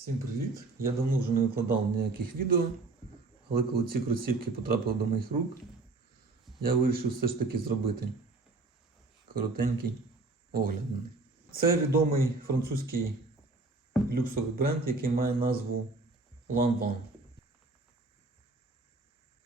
Всім привіт! Я давно вже не викладав ніяких відео, але коли ці кросівки потрапили до моїх рук, я вирішив все ж таки зробити коротенький огляд на них. Це відомий французький люксовий бренд, який має назву Lanvin.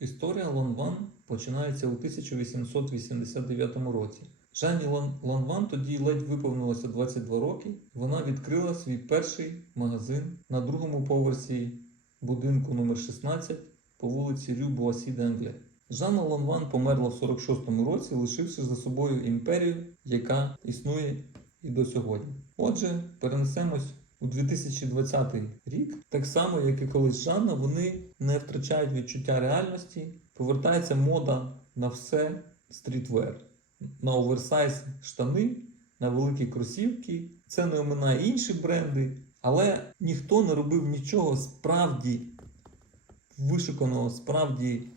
Історія Lanvin починається у 1889 році. Жанні Lanvin тоді ледь виповнилося 22 роки. Вона відкрила свій перший магазин на другому поверсі будинку номер 16 по вулиці Рю Буасі-де-Англе. Жанна Lanvin померла в 46-му році, лишивши за собою імперію, яка існує і до сьогодні. Отже, перенесемось у 2020 рік. Так само, як і колись Жанна, вони не втрачають відчуття реальності. Повертається мода на все стрітвер. На оверсайз штани, на великі кросівки. Це не оминає інші бренди, але ніхто не робив нічого справді вишуканого, справді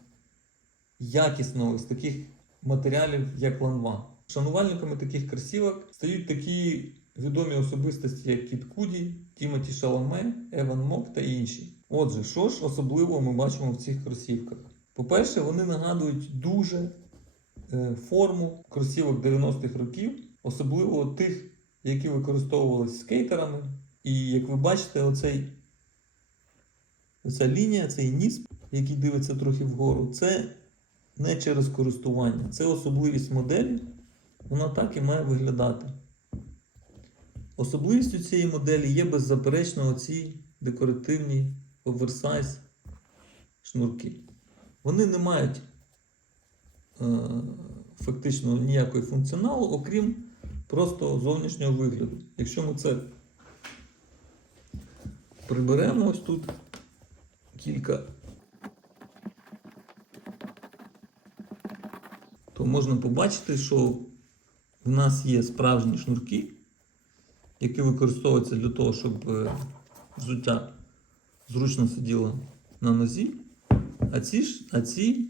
якісного з таких матеріалів, як Lanvin. Шанувальниками таких кросівок стають такі відомі особистості, як Кід Куді, Тімоті Шаламе, Еван Мок та інші. Отже, що ж особливого ми бачимо в цих кросівках? По-перше, вони нагадують дуже форму кросівок 90-х років, особливо тих, які використовувалися скейтерами. І як ви бачите, оця лінія, цей ніс, який дивиться трохи вгору, це не через користування, це особливість моделі, вона так і має виглядати. Особливістю цієї моделі є беззаперечно оці декоративні оверсайз шнурки. Вони не мають фактично ніякої функціоналу, окрім просто зовнішнього вигляду. Якщо ми це приберемо, ось тут кілька, то можна побачити, що в нас є справжні шнурки, які використовуються для того, щоб взуття зручно сиділо на нозі, а ці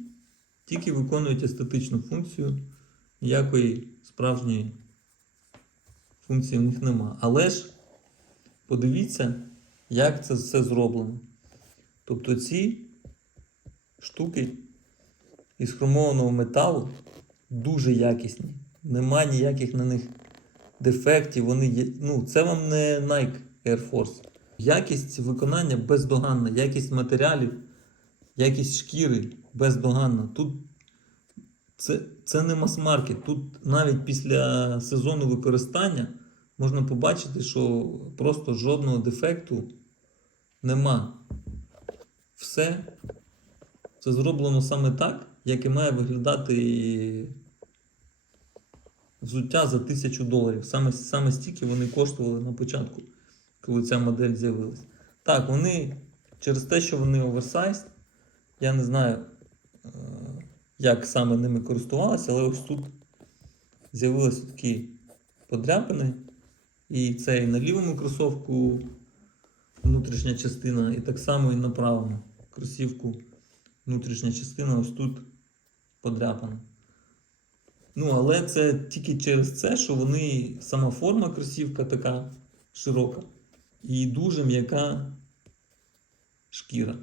тільки виконують естетичну функцію, ніякої справжньої функції в них нема. Але ж подивіться, як це все зроблено. Тобто ці штуки із хромованого металу дуже якісні. Нема ніяких на них дефектів. Вони є, це вам не Nike Air Force. Якість виконання бездоганна, якість матеріалів, якість шкіри бездоганна. Тут це не мас-маркет. Тут навіть після сезону використання можна побачити, що просто жодного дефекту нема. Все це зроблено саме так, як і має виглядати взуття за $1000. Саме стільки вони коштували на початку, коли ця модель з'явилась. Так, вони через те, що вони оверсайз, я не знаю, як саме ними користувалися, але ось тут з'явилися такі подряпини. І це і на лівому кросівку внутрішня частина, і так само і на правому кросівку внутрішня частина ось тут подряпана. Але це тільки через це, що сама форма кросівка така широка і дуже м'яка шкіра.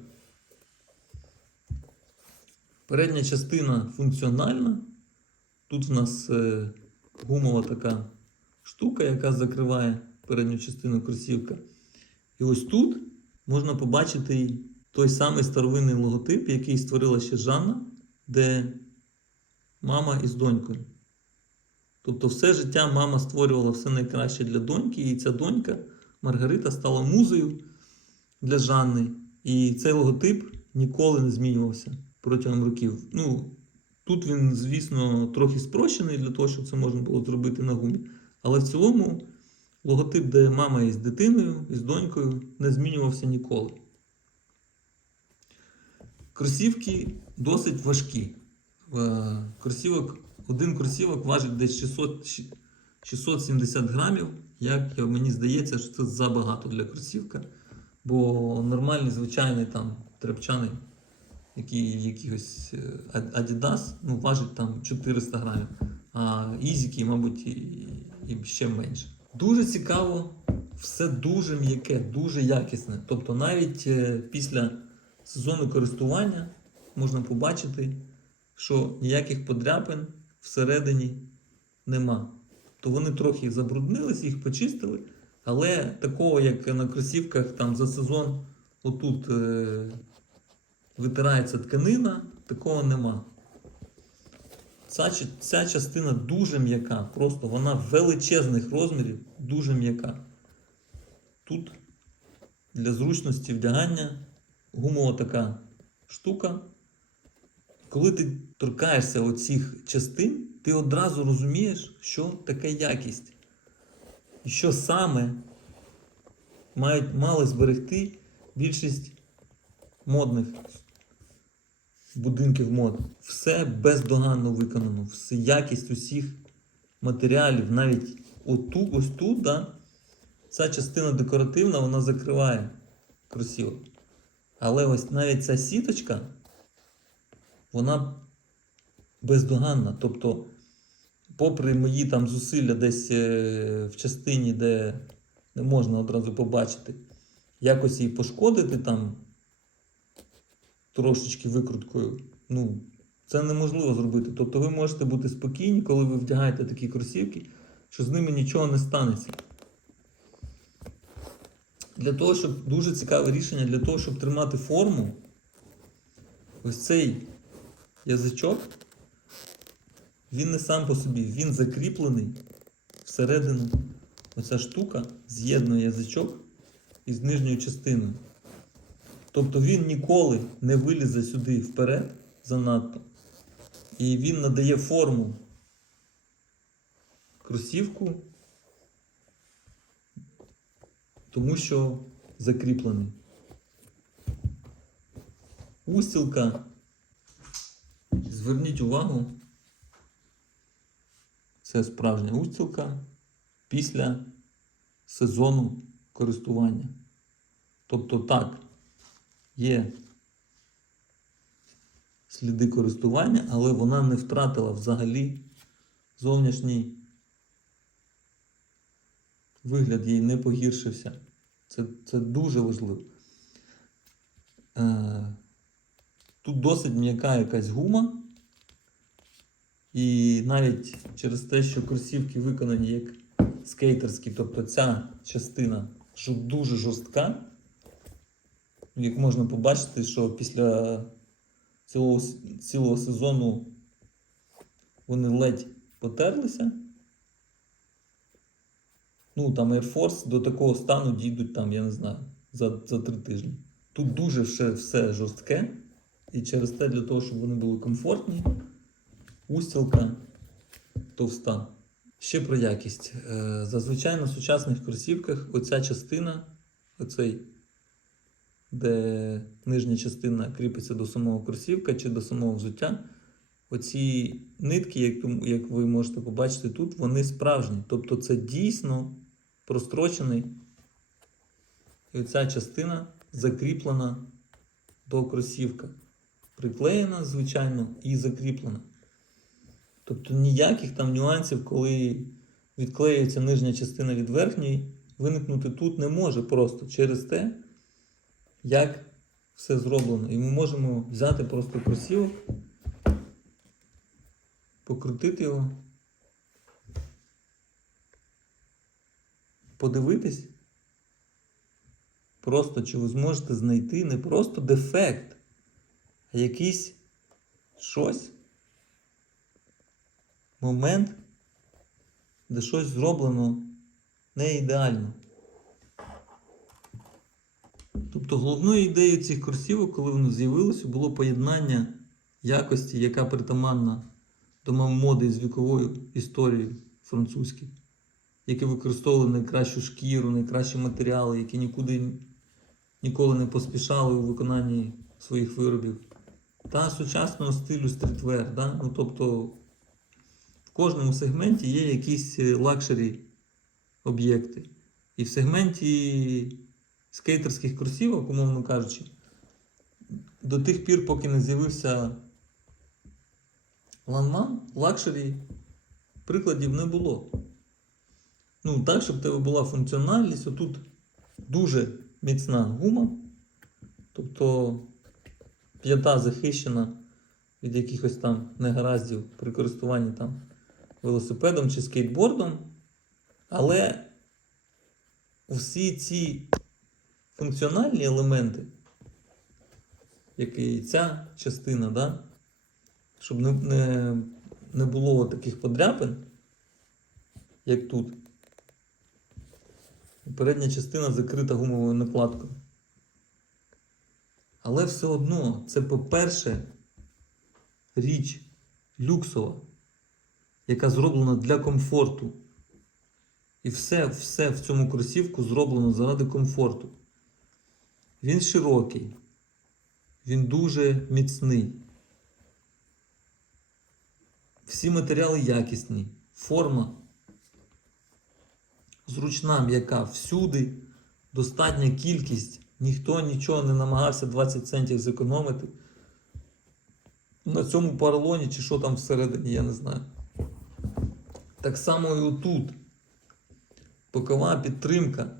Передня частина функціональна. Тут в нас гумова така штука, яка закриває передню частину кросівка. І ось тут можна побачити той самий старовинний логотип, який створила ще Жанна, де мама із донькою. Тобто все життя мама створювала все найкраще для доньки, і ця донька, Маргарита, стала музою для Жанни. І цей логотип ніколи не змінювався протягом років. Тут він, звісно, трохи спрощений для того, щоб це можна було зробити на гумі. Але в цілому логотип, де мама із дитиною, із донькою, не змінювався ніколи. Кросівки досить важкі. Один кросівок важить десь 670 грамів. Як мені здається, що це забагато для кросівка. Бо нормальний, звичайний тряпчаний якийсь Adidas, важить 400 грамів. А ізіки, мабуть, і ще менше. Дуже цікаво все дуже м'яке, дуже якісне. Тобто навіть після сезону користування можна побачити, що ніяких подряпин всередині нема. То вони трохи забруднились, їх почистили, але такого, як на кросівках там за сезон отут витирається тканина, такого нема. Ця частина дуже м'яка, просто вона величезних розмірів, дуже м'яка. Тут для зручності вдягання гумова така штука. Коли ти торкаєшся оцих частин, ти одразу розумієш, що таке якість. І що саме мали зберегти більшість модних будинків мод. Все бездоганно виконано, все, якість усіх матеріалів, навіть ось тут, да, ця частина декоративна, вона закриває кросівок. Але ось навіть ця сіточка, вона бездоганна. Тобто, попри мої там зусилля десь в частині, де не можна одразу побачити, якось її пошкодити там трошечки викруткою, ну, це неможливо зробити. Тобто ви можете бути спокійні, коли ви вдягаєте такі кросівки, що з ними нічого не станеться. Для того, щоб, дуже цікаве рішення, для того, щоб тримати форму, ось цей язичок, він не сам по собі, він закріплений всередину. Оця штука з'єднує язичок із нижньою частиною. Тобто він ніколи не вилізе сюди вперед занадто. І він надає форму кросівку, тому що закріплений. Устілка, зверніть увагу, це справжня устілка після сезону користування. Тобто так, є сліди користування, але вона не втратила взагалі зовнішній вигляд, їй не погіршився. Це дуже важливо. Тут досить м'яка якась гума. І навіть через те, що кросівки виконані як скейтерські, тобто ця частина дуже жорстка, як можна побачити, що після цілого сезону вони ледь потерлися. Ну, там Air Force до такого стану дійдуть там, я не знаю, за 3 тижні. Тут дуже все жорстке. І через те, для того, щоб вони були комфортні, устілка товста. Ще про якість. Зазвичай на сучасних кросівках оця частина, оцей, де нижня частина кріпиться до самого кросівка чи до самого взуття, оці нитки, як ви можете побачити тут, вони справжні. Тобто це дійсно прострочений. І оця частина закріплена до кросівка. Приклеєна, звичайно, і закріплена. Тобто ніяких там нюансів, коли відклеюється нижня частина від верхньої, виникнути тут не може просто через те, як все зроблено. І ми можемо взяти просто кросівок, покрутити його, подивитись, просто чи ви зможете знайти не просто дефект, а якийсь щось, момент, де щось зроблено не ідеально. Тобто головною ідеєю цих кросівок, коли воно з'явилося, було поєднання якості, яка притаманна до моди з віковою історією французькою, які використовували найкращу шкіру, найкращі матеріали, які ніколи не поспішали у виконанні своїх виробів, та сучасного стилю стрітвер. Да? Ну, тобто в кожному сегменті є якісь лакшері об'єкти. І в сегменті скейтерських кросівок, умовно кажучи, до тих пір, поки не з'явився Lanvin, лакшері прикладів не було. Ну, так, щоб в тебе була функціональність. Отут дуже міцна гума. Тобто п'ята захищена від якихось там негараздів при користуванні там велосипедом чи скейтбордом. Але всі ці функціональні елементи, як і ця частина, да? Щоб не було таких подряпин, як тут. Передня частина закрита гумовою накладкою. Але все одно, це, по-перше, річ люксова, яка зроблена для комфорту. І все в цьому кросівку зроблено заради комфорту. Він широкий, він дуже міцний. Всі матеріали якісні, форма зручна, м'яка, всюди достатня кількість. Ніхто нічого не намагався 20 центів зекономити. На цьому поролоні чи що там всередині, я не знаю. Так само і отут. Бокова підтримка.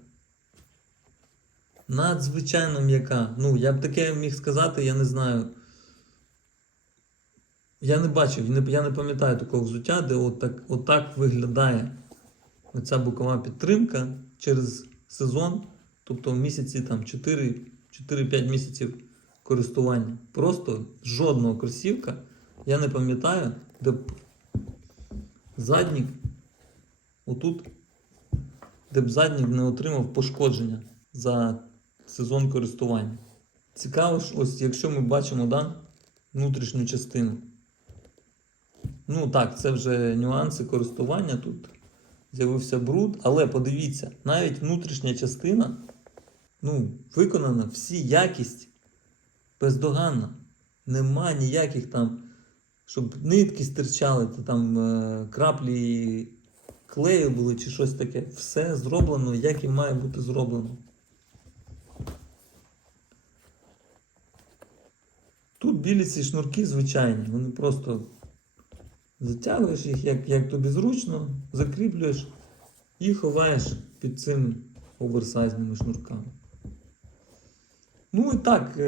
Надзвичайно м'яка. Ну, я б таке міг сказати, я не знаю. Я не бачив, я не пам'ятаю такого взуття, де отак виглядає оця бокова підтримка через сезон, тобто в місяці там 4-5 місяців користування. Просто жодного кросівка я не пам'ятаю, де б заднік отут, де б заднік не отримав пошкодження за сезон користування. Цікаво, що ось якщо ми бачимо, да, внутрішню частину. Ну так, це вже нюанси користування, тут з'явився бруд, але подивіться, навіть внутрішня частина, ну, виконана, всі якість бездоганна. Нема ніяких там, щоб нитки стирчали, там краплі клею були чи щось таке. Все зроблено, як і має бути зроблено. Тут білі ці шнурки звичайні, вони просто затягуєш їх, як тобі зручно, закріплюєш і ховаєш під цими оверсайзними шнурками. Ну і так,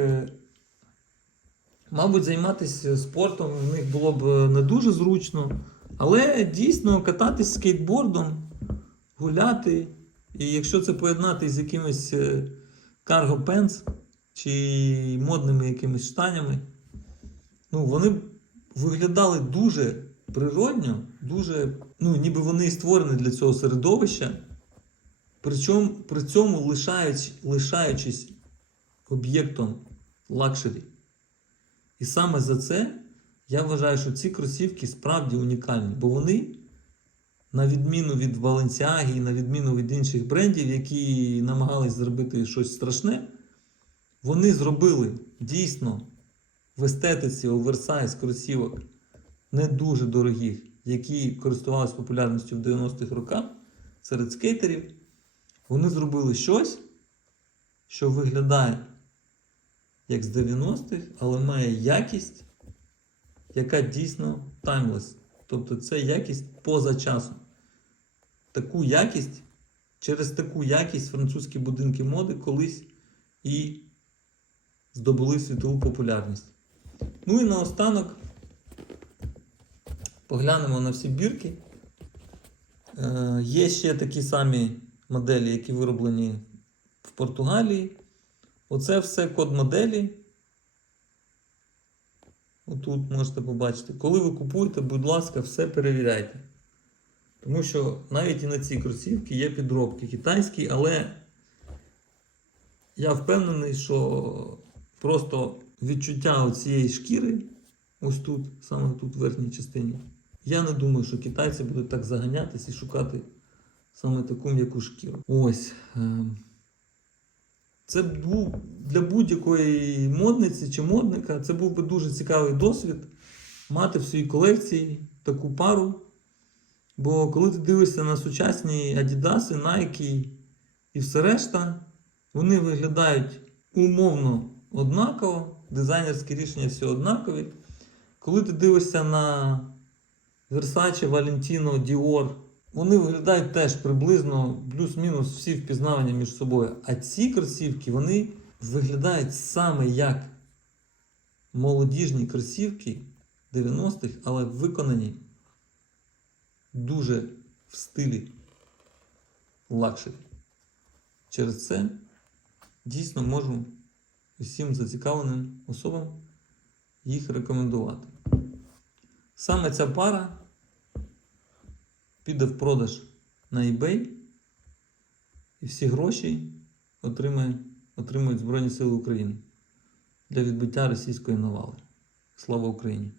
мабуть, займатися спортом в них було б не дуже зручно, але дійсно кататись скейтбордом, гуляти, і якщо це поєднати з якимось cargo pants чи модними якимись штанями, ну вони виглядали дуже природньо, дуже, ну ніби вони і створені для цього середовища, причому при цьому лишаючись об'єктом лакшері. І саме за це я вважаю, що ці кросівки справді унікальні, бо вони, на відміну від Balenciaga, на відміну від інших брендів, які намагались зробити щось страшне, вони зробили дійсно в естетиці оверсайз кросівок не дуже дорогих, які користувалися популярністю в 90-х роках серед скейтерів. Вони зробили щось, що виглядає як з 90-х, але має якість, яка дійсно timeless. Тобто це якість поза часом. Через таку якість французькі будинки моди колись і здобули світову популярність. Ну і наостанок поглянемо на всі бірки. Є ще такі самі моделі, які вироблені в Португалії. Оце все код моделі. Отут можете побачити. Коли ви купуєте, будь ласка, все перевіряйте. Тому що навіть і на ці кросівки є підробки китайські, але я впевнений, що просто відчуття цієї шкіри, ось тут, саме тут в верхній частині, я не думаю, що китайці будуть так заганятись і шукати саме таку м'яку шкіру. Ось. Це був для будь-якої модниці чи модника, це був би дуже цікавий досвід мати в своїй колекції таку пару. Бо коли ти дивишся на сучасні Adidas, Nike і все решта, вони виглядають умовно однаково, дизайнерські рішення всі однакові. Коли ти дивишся на Versace, Valentino, Dior Вони виглядають теж приблизно плюс-мінус всі впізнавані між собою. А ці кросівки, вони виглядають саме як молодіжні кросівки 90-х, але виконані дуже в стилі лакшері. Через це дійсно можу усім зацікавленим особам їх рекомендувати. Саме ця пара піде в продаж на eBay, і всі гроші отримують Збройні Сили України для відбиття російської навали. Слава Україні!